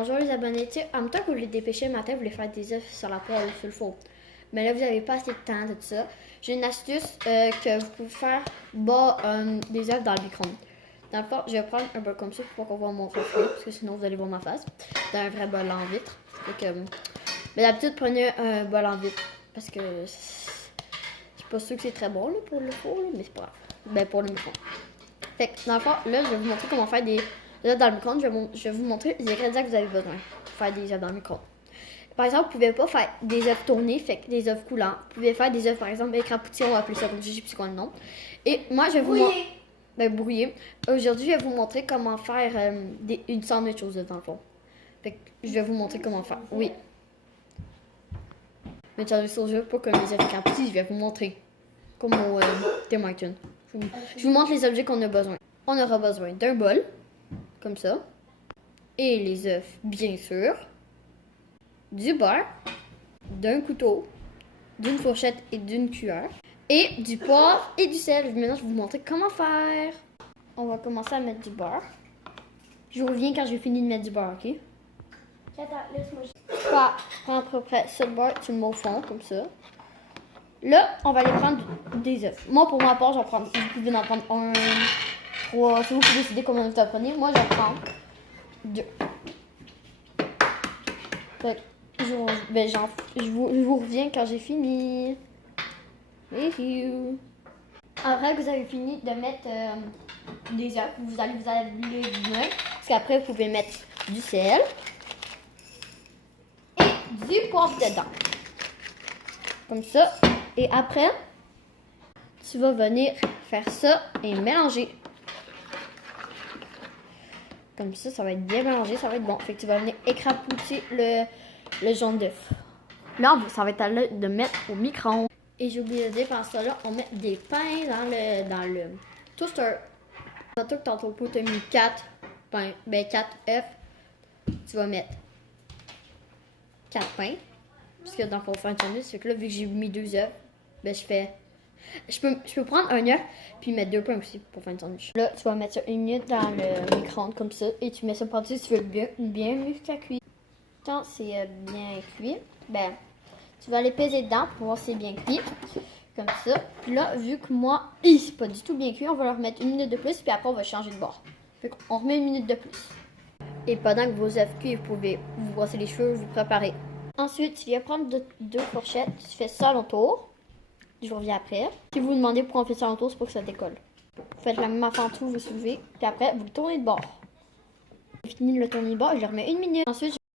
Bonjour les abonnés, tu sais, en même temps que vous voulez dépêcher le matin, vous voulez faire des œufs sur la poêle ou sur le four. Mais là, vous n'avez pas assez de temps de tout ça. J'ai une astuce que vous pouvez faire des œufs dans le micro-ondes. Dans le fond, je vais prendre un bol comme ça pour qu'on voit mon reflet, parce que sinon vous allez voir ma face. Dans un vrai bol en vitre. Mais d'habitude, prenez un bol en vitre, parce que je suis pas sûre que c'est très bon là, pour le four, là, mais c'est pas grave. Ben, pour le micro-ondes. Fait que dans le fond, là, je vais vous montrer comment faire des œufs dans le micro-ondes. Je vais vous montrer les ingrédients que vous avez besoin pour faire des œufs dans le micro-ondes. Par exemple, vous pouvez pas faire des œufs tournés, fait que des œufs coulants. Vous pouvez faire des œufs, par exemple, écrapoutis, on va appeler ça comme ça, je sais plus quoi le nom. Et moi, je vais vous montrer. Brouillé. Aujourd'hui, je vais vous montrer comment faire une sandwich aux œufs dans le fond. Fait que je vais vous montrer comment faire. Oui. Une sandwich aux œufs, pas comme les œufs écrapoutis, je vais vous montrer. Comme au Tim Hortons. Je vous montre les objets qu'on a besoin. On aura besoin d'un bol, comme ça. Et les œufs, bien sûr. Du beurre, d'un couteau, d'une fourchette et d'une cuillère. Et du poivre et du sel. Maintenant, je vais vous montrer comment faire. On va commencer à mettre du beurre. Je reviens quand j'ai fini de mettre du beurre, ok? Attends, laisse-moi juste. Prends à peu près ce beurre, tu le mets au fond, comme ça. Là, on va aller prendre des œufs. Moi, pour ma part, j'en prends. Vous pouvez en prendre un, 3. Si vous pouvez décider combien vous en prenez. Moi, j'en prends 2. Fait que je vous reviens quand j'ai fini. Après que vous avez fini de mettre des œufs, vous allez bien. Parce qu'après, vous pouvez mettre du sel et du poivre dedans. Comme ça. Et après, tu vas venir faire ça et mélanger. Comme ça va être bien mélangé, ça va être bon. Fait que tu vas venir écrapoutir le jaune d'œuf. Là, ça va être à l'heure de mettre au micro-ondes. Et j'ai oublié de dire, pendant ça là, on met des pains dans le toaster. Tantôt, tu as mis 4 pains, 4 œufs. Tu vas mettre 4 pains. Parce que dans le fond, faire un sandwich, fait que là, vu que j'ai mis 2 œufs, je peux prendre un œuf puis mettre 2 pains aussi pour faire un sandwich. Là, tu vas mettre ça 1 minute dans le micro-ondes comme ça et tu mets ça par-dessus si tu veux bien mieux que ça cuit. Quand c'est bien cuit, tu vas aller peser dedans pour voir si c'est bien cuit. Comme ça. Puis là, vu que moi, c'est pas du tout bien cuit, on va leur mettre 1 minute de plus puis après on va changer de bord. Fait qu'on remet 1 minute de plus. Et pendant que vos œufs cuits, vous pouvez vous brosser les cheveux, vous préparer. Ensuite, tu viens prendre 2 fourchettes, tu fais ça à l'entour. Je reviens après. Si vous vous demandez pourquoi on fait ça à l'entour, c'est pour que ça décolle. Vous faites la même affaire en tout, vous soulevez, puis après, vous le tournez de bord. J'ai fini de le tourner de bord, je le remets 1 minute. Ensuite,